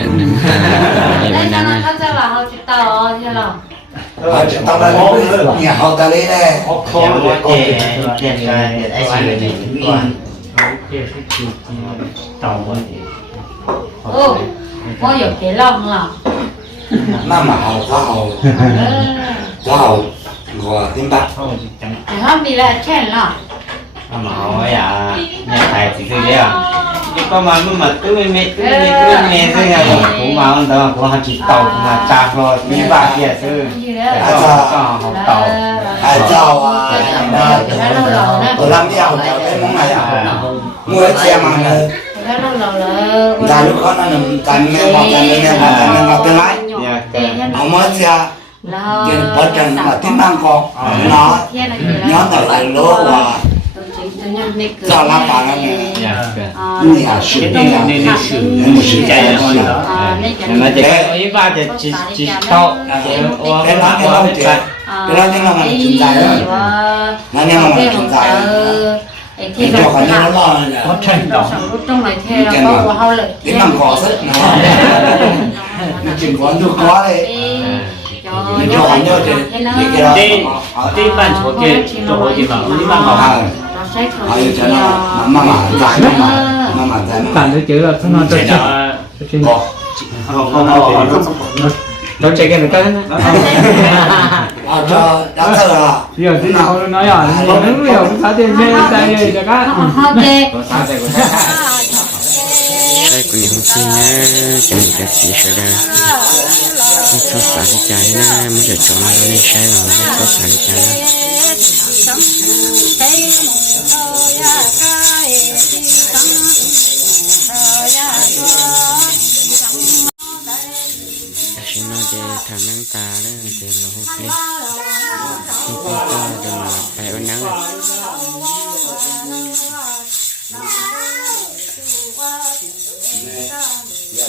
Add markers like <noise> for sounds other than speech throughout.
nên trai thằng năm hai Đây bên cho nó đang có cho là họ chỉ tao cho là Ờ, chỉ tao đã nhà họ ta lấy đây Nhà mua chè, chè chè, ai xì này cũng còn. ô có nhiều cái lòng là năm mà họ có họ có họ của tiếng bắc thì họ bị là chen là mà hỏi à, nhà thầy thì cứ thế à. Chứ có mà mà cứ mẹ cứ mẹ cứ mẹ thế là cũng mà ông đó cũng họ chỉ tàu mà chạc rồi đi ba kia chứ. gì Để đó có có học tàu. ai cho à cái lâu lâu nè tôi làm đi học cho cái món này à. Mua xe mà là ta lúc đó nó nằm cạnh nghe vào cạnh nghe vào cạnh nghe vào tương lai họ mới xe. Là trên bớt chân mà tiếng mang con. Nó gì là nhớ tới lúa và cho lá bà nó nghe Dạ. Ni à, sử Cái ni à, nên nên sử nên sử chạy là con đó. mà chỉ có ý ba thì chỉ chỉ tàu cái đó cái đó thì cái đó chính là mình chúng ta đó nó nhưng mà mình chúng ta thì cho khỏi nó lo là có tranh trong đồng lúc trong này theo là có của hao lợi tiếng làm khó sức nó nó chừng đi ban học à nó mà mà giải nó mà mà mà giải nó bạn tôi chữ là không nói tôi Chạy chơi không không không tôi chơi cái này cái họ cho đã thơ à. Giờ không nói à? Nó bây giờ cũng xả tiền xe tay cho các sao đây sao sai của những xin nhá cho mình cái gì sẽ ra không cho trái na mới được chọn nó nên sai rồi không cho trái na thằng nắng ta đó thì là hộp đi hộp đi ta thì là phải ở nắng giờ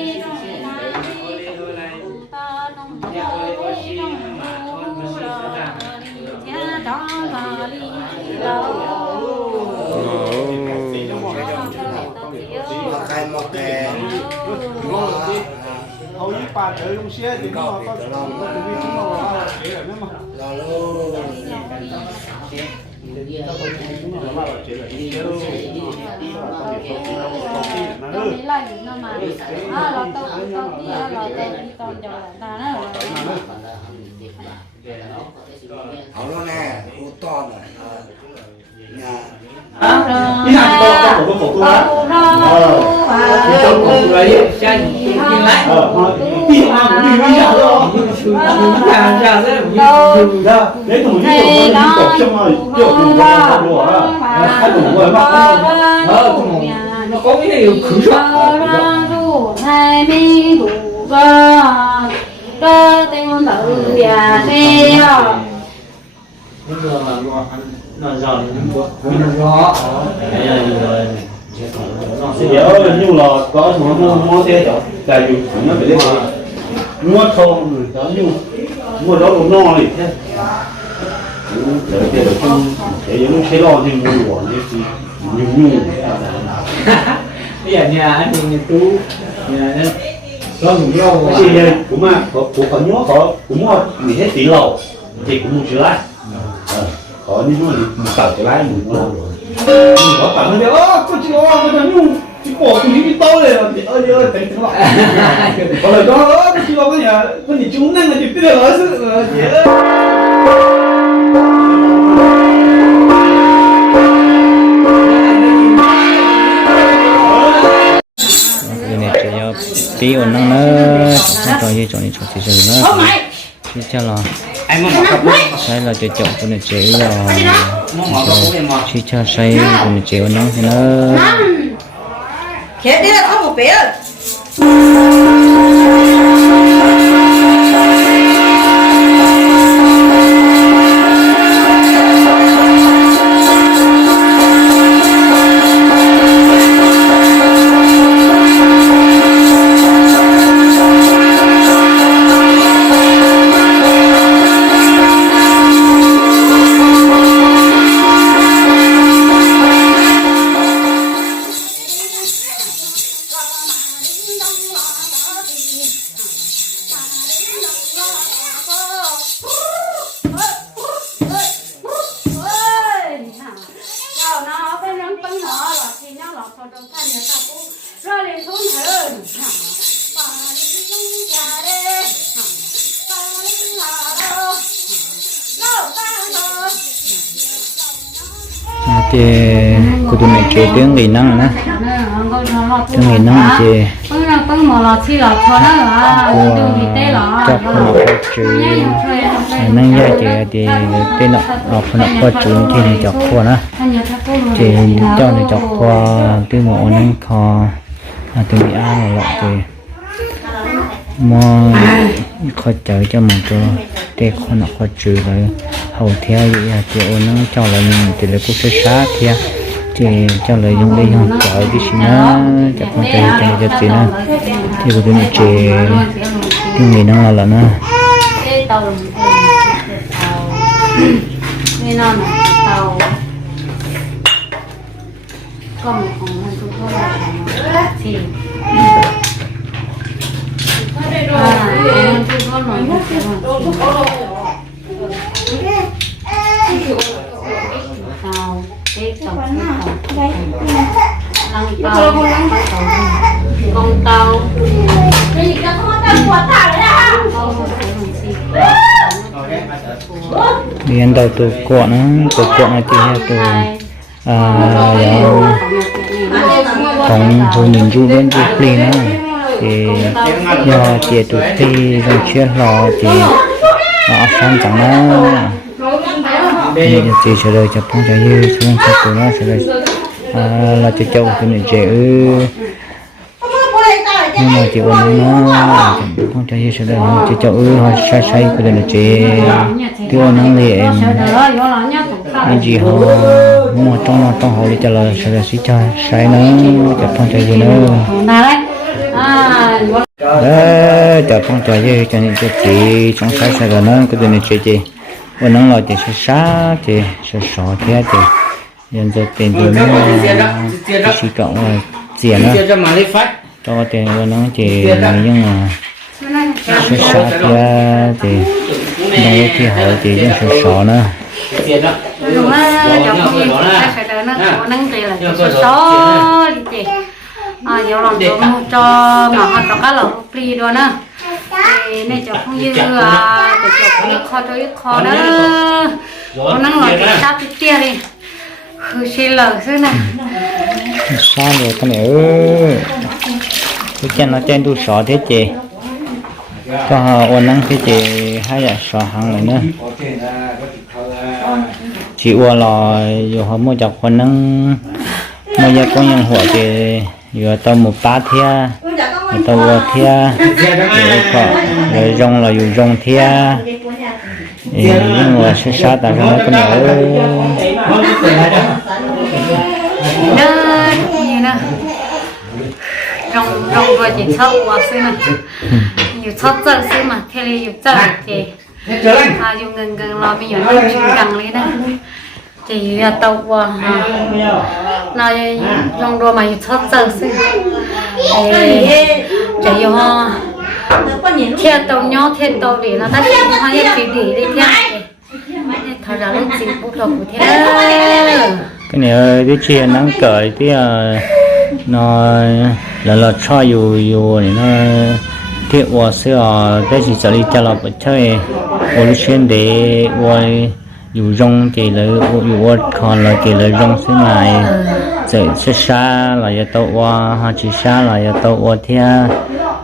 lót la một mẹ rồi cái một cái hầu như bà trời không xe thì nó có từ vi chúng nó là chế là nó mà là lô họ nó nè ô to này nhà đi hàng to to của của tôi á tôi cũng lấy chân lại đi hàng cũng đi bây giờ rồi đấy thằng đi tôi đi cọc trong rồi kiểu của tôi đùa á hai đủ rồi mà ờ nó có cái điều khử soạn hai mi đủ cơ cơ tên tự nhà theo nó giòn nó nhớ như là có một mua mua xe chỗ là dù nó phải lấy mua thôn đó như mua đó cũng no thì thế để để được không để những xe lo thì mua của như thì nhiều nhiều <laughs> bây giờ nhà anh nhà tú nhà nó có một lâu cái gì đây cũng mà có có có nhớ có cũng mà mình hết tỷ lầu thì cũng mua trở lại. Có những nó mình tạo trở lại mình mua mình có tặng nó ơ có chị ơi có thằng nhung chị bỏ tụi đi to này thì ơi ơi tỉnh tỉnh lại <laughs> còn lời đó ơ chị có cái nhà có gì chúng năng là chị biết là sự gì cái này chỉ có tí ổn năng nữa nó cho như chỗ này chỗ chỉ rồi nó chỉ cho là anh muốn học bút sai là cho chậu của nó chế là muốn học bút em mà chỉ cho sai của nó chế nó thì nó Thế đây là có một bé Rồi thì cô lọt mẹ trong thanh người ta cũng tụi tiếng gì năng nữa tiếng gì? năng thì bưng là bưng mà là chi là cho nó là của đường thì tê là chắc không nó có chữ năng ra thì thì tên nó học nó có chữ thì này chọc của nó thì cho này chọc qua từ một năng kho à từ bị ăn là thì mà khó chờ cho một cái để khó nó khó chữ rồi hầu theo vậy à thì ô nó cho lại mình thì lại cũng sẽ sát theo thì cho lại dùng đây không chờ cái gì nữa chắc không chờ cho cho chị nữa thì của tôi này chị cái người nó là là nó cái tàu. Tàu một con mình cũng có là thì à mình cũng có nói một cái tàu. Cái tàu cái tàu lăng tàu con tàu. Thì à? Con một cái mình xịt đi ăn đầu tụ cọ nó tụ cọ này thì hay tụ à giờ còn hồi nhìn du bên du pli nó thì do chị tụ pli dòng chia lò thì nó sang chẳng nó thì chị sẽ đời chụp phong trái dư xuống chụp tụ nó sẽ đời à là chị châu thì mình ư. Nhưng mà chị ôn nó phong trái dư sẽ đời chị châu họ sai sai của là chị nó liền em. Anh chị họ mua trong nó trong họ đi là sẽ là sĩ cho sai nó chụp phong trái dư nữa đấy chụp phong trái dư cho nên chị trong sai sai rồi nó cái đây là chị là sát chị sẽ sọ thế chị nhân giờ tiền thì nó chỉ cộng là tiền đó. chưa cho mà lấy phát cho tiền của nó chỉ nhưng mà sẽ sát ra thì trong lúc thì họ thì cũng sẽ sọ nữa tiền đó. Đúng chồng không gì ta phải đợi nó có năng tiền là cho số chị. À giờ làm cho mà họ cho cá lẩu free đó nè thì nên chồng không dư à để chồng nó kho cho ít kho đó có năng làm cho sát cái tia đi cứ xin lẩu xứ này sao rồi con này ơi cái chân nó trên tu sọ thế chị cho họ ôn năng thế chị hay là sọ hàng này nữa chị ua lò dù họ mua chọc ôn năng mua gia công nhân hộ thì vừa tao một ba thia tao thia rồi có rồi rong là dù rong thia nhưng mà sẽ sát ta trong cái này đó như nè rong rong rồi chỉ sâu quá xí mà. Nhiều sót chân xí mà thế này nhiều chân thì à dùng gần gần lo bây giờ nó chịu gần lên đó. Thì à, tàu qua nó trong đồ mà thoát sợ xứ chạy vô ho theo tàu nhỏ theo tàu để nó ta chỉ hoa nhất chỉ để đi theo chị ra gian lên chị bút đầu của thế cái này cái chuyện nó cởi cái ờ, nó là là cho dù dù này nó thiệt quá xưa ờ, cái gì xử lý cho là bật chơi. Ô lúc để ô dù rong thì là dù ô còn là thì là rong xứ này. Sẽ sẽ xa là giờ tàu qua ha chỉ xa là giờ tàu qua thia.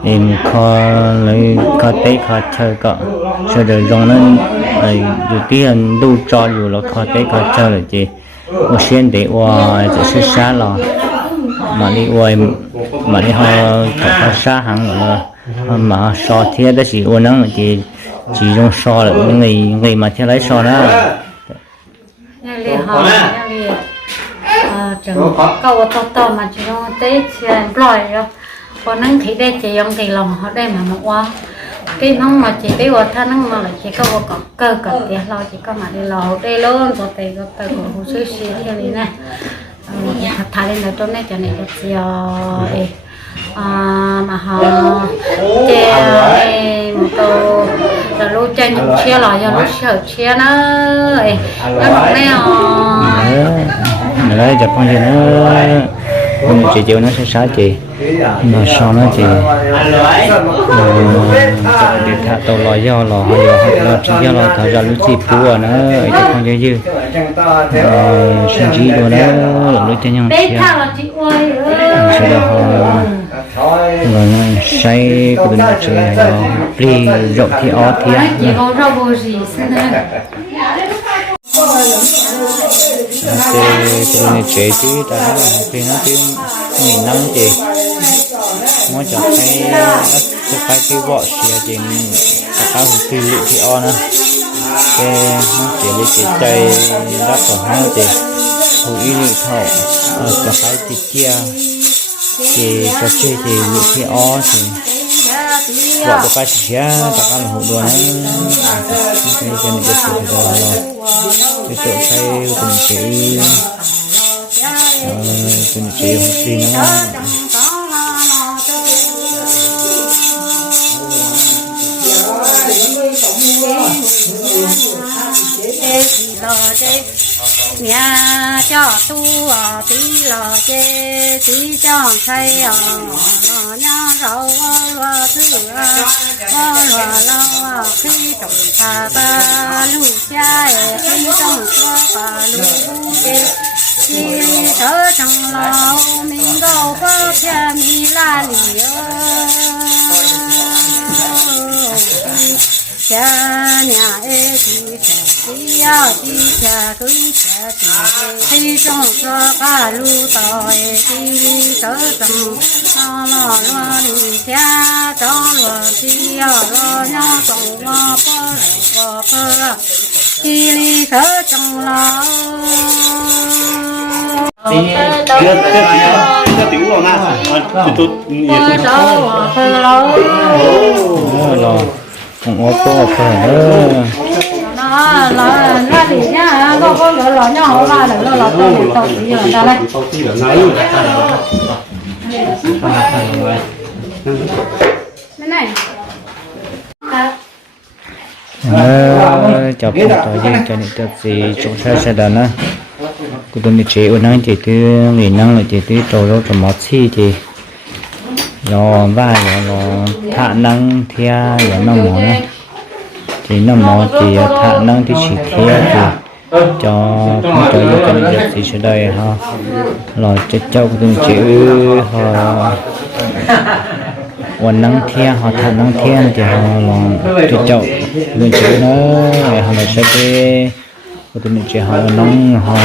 Em khó lấy khó tế khó chơi cọ. Chơi được rong lên ấy dù tiền đủ cho dù là khó tế khó chơi là gì. Ở xuyên để qua chỉ sẽ xa lò mà đi qua mà đi họ có xa hàng là mà so thế đó chỉ ôn năng chỉ chỉ trong so là người người mà theo lấy so đó. Nhà lì họ nhà lì chẳng câu to to mà chỉ trong tế chuyện loài rồi còn năng thì đây chỉ trong thì lòng họ đây mà mà qua cái nóng mà chỉ biết qua thân nóng mà là chỉ có một cọc cơ cọc tiền lo chỉ có mà đi lo đây luôn có tiền có tiền của hồ sơ xí thế này nè. Ờ, lên là trong này cho cho xí à mà họ chơi một tô. Là lúc chơi những chia lò cho lúc sợ chia nó nó lúc này nữa nữa chụp con gì nữa mình chỉ chịu nó sẽ xá chị. Mà sau nó chị để thả tàu lò do lò họ do họ lo chỉ do lò thả ra lúc chip bùa nữa chụp con gì chứ. Sinh trí đồ đó là lúc chơi nhau đây chia là chị sau đó họ rồi nó say của nó chơi nó pli rộng thì ó thì đây thì tụi nó chơi chứ ta là thì nó chứ nghìn năm chị. Mỗi chọn hay chụp hai cái vỏ xìa chị cả cá hủ phi lị thì ó nữa. Cái nó chỉ lấy cái chơi đắp vào hai chị. Hủ y lị thọ cả hai chị chia thì cho chơi thì lị thì ó thì vợ của ba chị chia ta ăn hủ đồ nữa cái chân cái sự thì đó là cái chỗ say cùng chị cùng chị hủ phi chê. Nhà cho tu ở tí lò chê, tí cho thay ở lò nhà rau lò thứ có lò lâu khi trồng ta ba. Lu cha khi trồng cho ba lu chê. Khi thở trong lò mình đâu có cha mi la lì cha nhà ê thì cha đi ya đi cha cứ cha thì thì trong cho cả lu tỏi thì tớ tầm lo lo lo đi cha cho lo đi ya lo nhỏ trong lo bơ lo bơ thì đi tớ trong lo Chưa chưa chưa tiểu rồi na. Tôi tôi bơ đâu bơ lâu Ờ, có có phải nó là nó thì nhá? Có có lỡ lỡ nhỏ là lỡ lỡ tôi để tao chỉ là ra đây. Nấy. cái này. Ờ. Chào phong tỏ gì cho nên tập gì chúng ta sẽ đàn á của tôi chế ở năng chỉ từ người năng là chỉ từ trâu rau trồng mọt xi thì nó va nó lo thả năng thia nó nó mỏ nó thì nó mỏ thì thả năng thì chỉ thia thì cho không cho yo cần được thì sẽ đây ha. Lo cho cháu cũng chữ họ quần năng thia họ thả năng thia thì họ lo cho cháu. Cũng chữ nó họ là sẽ cái tụi mình chỉ họ nông họ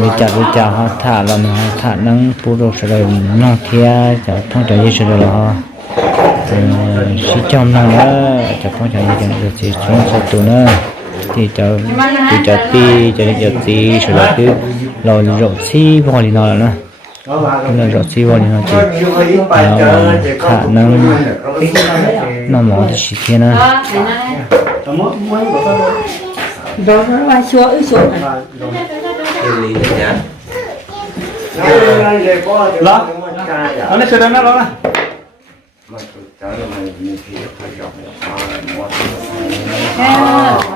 đi chặt đi chặt họ thả là họ thả năng bù đồ sẽ rồi năng thia cho thông trợ như sẽ rồi là họ sĩ trong năng đó cho phong trợ như cho được sẽ xuống sẽ tụ nữa thì cho thì cho ti cho nên cho ti sẽ là cứ lò rộng xi vào đi nó là nó cái là rõ chi vào thì nó chỉ là khả năng nó mỏ thì chỉ thiên á đó là chúa ư chúa nó lên lo. Nè.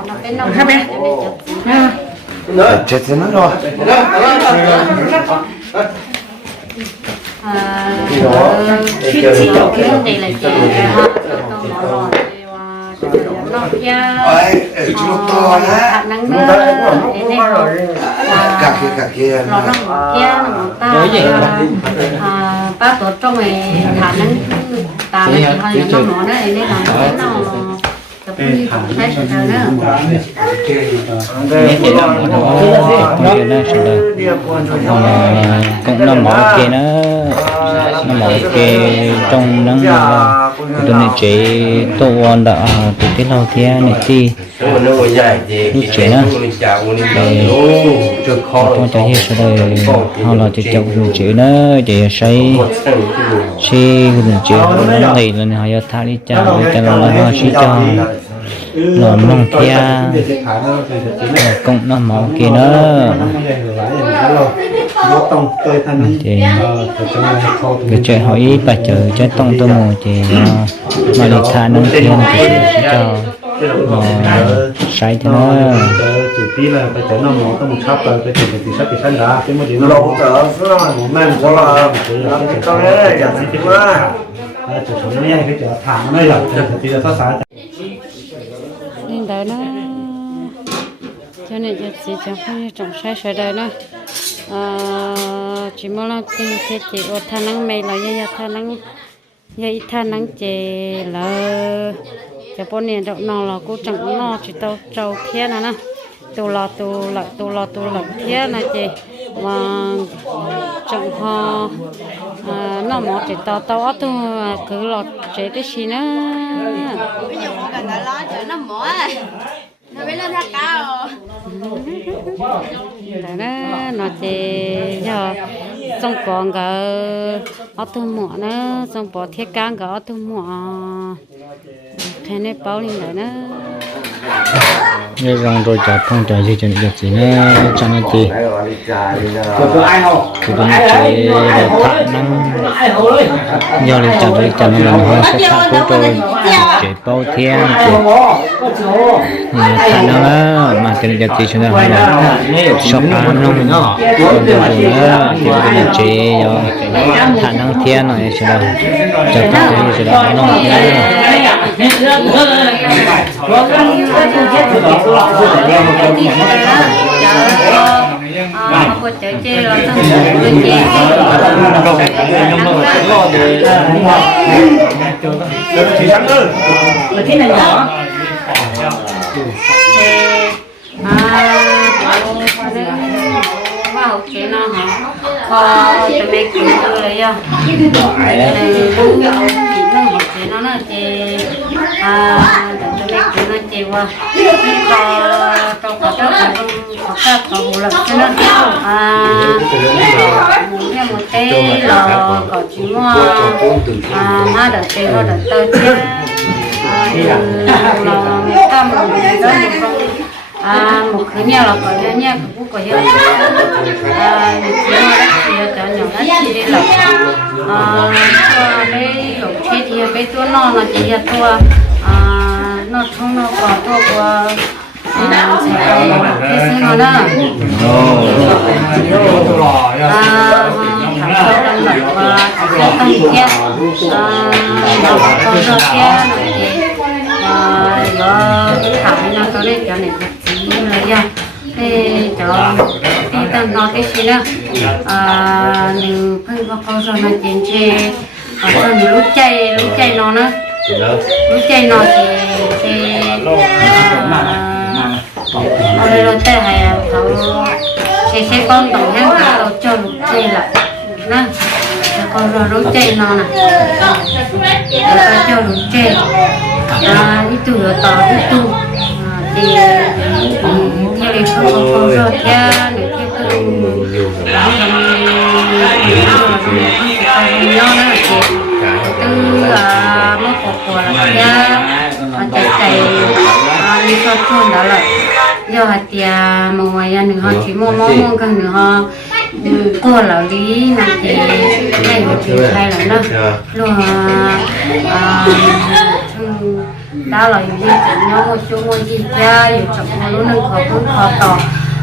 nó cái nông hai chết thế nó rồi. À khi chỉ đầu cái ลอกยาไอ้ไอ้ชุดต่อนะผัดนังเนื้อไอ้เนี่ยหลอดกากเกกากเกหลอดน้ำหมอกแก้วหลอดตาป้าตัวจ้องไอ้ฐานนั้นตาไม่เห็นเขาอย่างน้องหมอนะไอ้เนี่ยหลอดน้องกับพี่ใช้ชนะเนี่ยเห็นน้ำหมอน้องเห็นน้ำหมอเนี่ยวก่อนจะทำอะไรก็น้ำหมอโอเนนะ nó mỏ cái trong nó tụi này chế tổ on đã tụi cái lâu kia này chi. Lúc chế nó. Để tôi chạy hết rồi đây, họ là chỉ chậu rồi chế nó để xây xây dùng chế nó này là họ 要 thả đi cha đi cha là họ sẽ cho nó mong kia cũng nó mỏ kia nó thì cái chuyện hỏi bà chờ cho tông tôi mù thì mà đi thả nông thiên thì sẽ cho nó sai cho nó. Chủ tí là phải chở nó mỏ một sắp rồi phải chở thì sắp thì sắp đã. Cái mà điện nó lâu xưa một men có là cho nên giả sĩ chúng ta chở sống nó cái chở thẳng nó là thì là phát xả nên đấy nó. Cho nên chỉ chẳng không trồng sai sai đấy nó Ờ, chỉ mong là tìm cái chỉ ở thằng nắng mây là giờ thằng năng giờ ít thằng năng chỉ là cho bốn này đậu nò là cô chẳng nò chỉ tàu trâu thiên à nè. Tu lò tu lợ tu lò tu lợ thiên là chị. Mà chẳng ho à, nó mò chỉ tàu tàu ở tu cứ lọt chế cái gì nữa nó nó đó đó nó chỉ giờ xong còn cái ở tu mỏ nữa xong bỏ thiết can cái ở tu mỏ thế nên bao lên đấy nữa như rong rồi chả không trả gì cho được gì nữa. Cho nó không? Thì nó chỉ để thả năng. Do lên chặt lên chặt nó làm hoa sẽ thả cố tôi chỉ bao thiên chỉ thả năng á mà cái được gì cho nó hay là shop ăn nông rồi nữa thì cái này chỉ do thả năng thiên này cho nó cho cái gì cho nó nông thiên à có chở chê rồi xong rồi chê là cái này nhỏ à chế nó hả có tụi mày cứ rồi à này đúng nó học chế nó à cứ nó cho à là mua à má đợt chế nó đợt tơ chế là một trăm một đó à một cái nhà là có nhà nhà cũng có nhà à một cái nhà đó thì cả nhỏ đó chỉ đi là à cho đấy lục chết thì cái chỗ nó là chỉ là tua à nó không nó có tua của à sẽ có cái mà đó. à nó có có cho cho đó. À nếu phải có câu rồi mà chi ở trong lúc chạy lúc chạy nó nữa lúc chạy nó thì thì ở đây nó tệ hay là thằng sẽ sẽ con tổng hàng cả đầu cho lúc chạy lại nè con rồi lúc chạy nó nè rồi cho lúc chạy à ít tuổi ở tỏ ít tuổi thì theo lịch không có câu rồi theo để theo từ nó nó thì từ mất cuộc của là theo chạy chạy đi cho thôn đó là do hạt tiền mà ngoài ra nữa họ chỉ mua món mua cái nữa họ cô là lý là thì đây là thì hay là nó luôn à đó là những gì chỉ nhớ một chút một gì cha dù chậm một lúc nâng khó cũng khó tỏ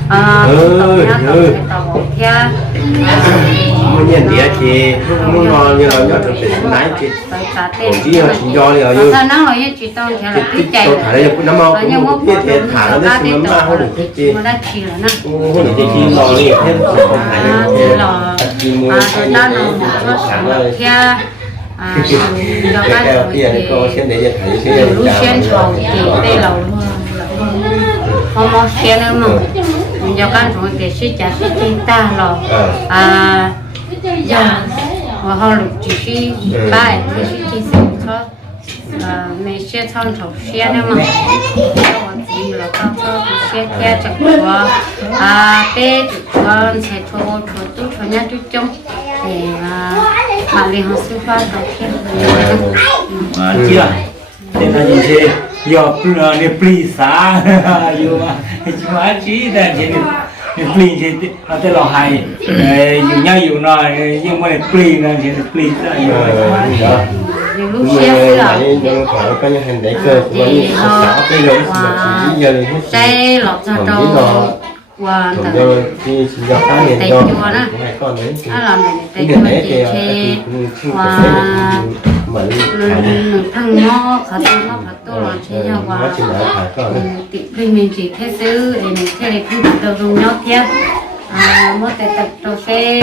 à tổng nhá tổng cái tỏ một kia muốn nhận địa thì muốn ngon như là nhớ thực sự nãy chị tới cả tên Còn chỉ là chỉ do là Còn như- sao nó rồi chị tao theo là cái cứ chạy tôi thả đây cũng nắm mau Rồi nhưng mà cũng biết thì thả nó cái đấy mà mà không được cái gì mà đã chỉ là nó không được cái gì lò liền thêm không phải à là thì là gì mua à cái rồi gì ta nó cho thả sẵn nó là theo à rồi cho cái cái cái rồi kia thì thì cô xem để cho thấy cái lúc sen sầu thì đây là không có sen nữa mà cho cái rồi thì sẽ trả sẽ chi ta là à dạ và họ lúc chỉ chỉ bài thì chỉ chỉ sinh thôi à mình sẽ thằng thầu xe nữa mà Rồi thì là các cho thì sẽ theo chắc của à bé con sẽ cho cho tu cho nhà tu trong thì à mà liền họ sư phạm đầu tiên à chưa thế là như thế giờ ne pli sa yo ma chỉ mà chỉ là thế ne pli thế à thế là hayอยู่nhauอยู่หน่อยยังไม่ปลีนะthế pli sa yo đó nhiều lúc nhưng xe mà xưa lại cho nó khỏi có những hình để cơ của thì những họ Sáu cái giống mà chỉ giờ hết xe lọt ra còn đâu lý do và còn tận do khi chỉ do cá nhân Tại do chùa đó. thì nó để đấy chị thì và phải mà thằng nó khả năng nó phải tôi là chế nhau đấy tị khi mình chỉ thế thì mình thế này cũng được dùng nhau theo à mỗi tại tập đồ xe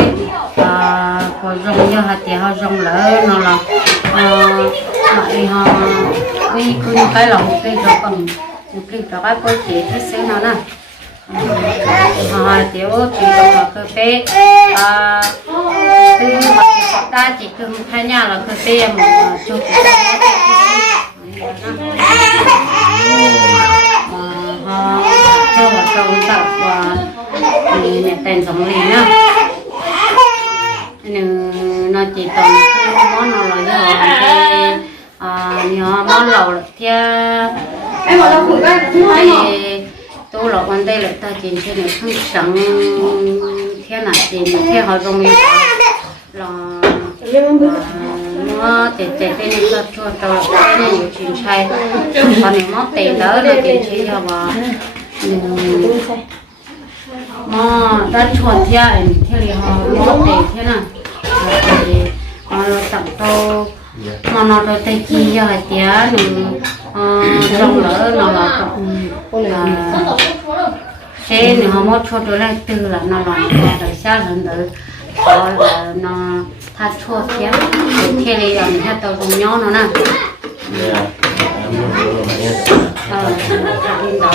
à có dùng nhau hạt tiền họ dùng lỡ nó là à lại họ cái cái cái lòng cái đó bằng cái đó cái có chỉ thế xứ nó nè. À tiểu chỉ dùng là cơ phê mặt ta chỉ cần thay nhà là cơ tiền mà cho là họ cho vào tập và thì nhận tiền sống liền á nên nó chỉ tầm món nó là do cái à nhớ món lẩu là theo em bảo tao khử cái thứ hai mà thì tôi là quan đây là ta chỉ cho nó không sống, theo nào thì theo họ dùng như là nó để để tên này cho cho cho cái này nhiều chuyện sai còn nếu mất tiền đỡ là tiền chỉ cho bà. Mà đã chuẩn theo theo thì họ mất tiền thế nào họ tặng tôi mà nó rồi tay chi cho hai tiếng trong lỡ nó là xe thì họ mất cho tôi lại từ là nó làm cho đời xa hơn đỡ Ờ, rồi là nó thật chua thế này là làm theo tôi cùng nhau nó nè. Ờ thì đó.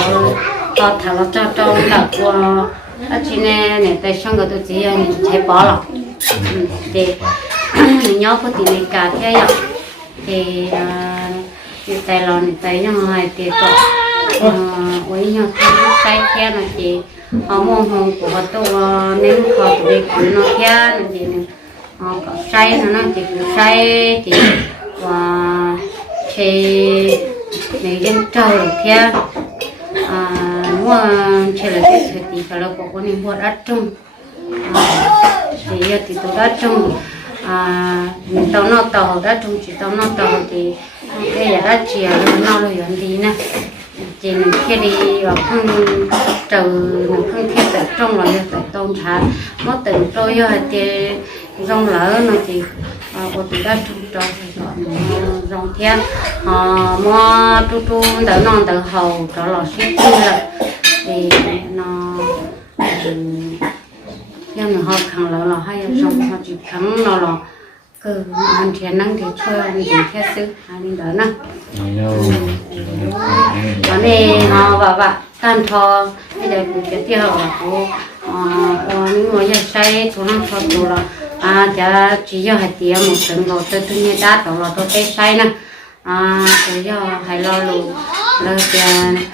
Họ thằng nó cho cho là ờ, của ở trên này này tại sao người tôi chỉ ờ, nhìn thấy bỏ lọc ừ, <clears throat> để nhớ có tiền này cả thế ạ. Thì tại lo này tại nhau hai, thì có với nhau thấy sai thế là chị họ mong hồng của họ tôi nên họ tụi của nó thế là chị họ có sai nó nó chỉ có sai thì và thì mình đem chờ thế à mua chỉ là cái thời thì phải là có con em mua đắt trung thì giờ thì tôi đắt trung à mình tao nó tao đắt trung chỉ tao nó tao thì cái giờ đắt chỉ là nó là gì đi nè chỉ mình khi đi ở không trừ mình không thiết tập trung là như tập tôn thả. Mất tình tôi giờ thì rong lỡ nó chỉ có từ đắt trung trọ rong thiên họ ờ, mua tu tu đỡ non đỡ hầu cho lò xí là thì nó ừ, nhưng mà họ khẳng lỡ là hay rong họ chỉ khẳng nó là anh thiền năng thì chơi anh thì theo sư anh đỡ năng. Và này họ bảo bạn tan thọ bây giờ cái tiêu là cô những người dân say số năng thọ tụ là à chả chỉ cho hai tiền một tuần rồi tôi tôi nghe đã tụ là tôi cái say nè à cho hai lo lù lo tiền thì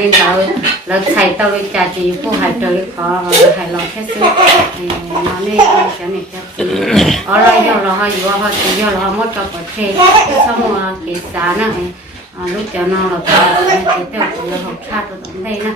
lên tàu lỡ xài tàu đi trà thì cô hải trời có hải lò thế sư nó nên cái này cho ở đây do là họ vừa họ chỉ do là họ mất cho có xe xong rồi cái giá này lúc cho nó là cái tiêu của học cha tôi tổng đây nè